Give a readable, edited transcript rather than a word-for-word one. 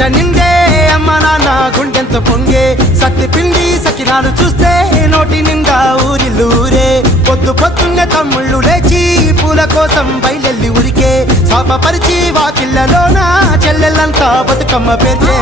ఇంట నిండే అమ్మ నాన్న గుండెంత పొంగే సత్తి పిండి సకినాలు చూస్తే నోటి నిండా ఊరిల్లూరే పొద్దున్నే తమ్ముళ్ళు లేచి పూల కోసం బయలెల్లి ఉరికే శాపపరిచి వాకిళ్ళలోన చెల్లెళ్ళంతా బతుకమ్మ పేర్చే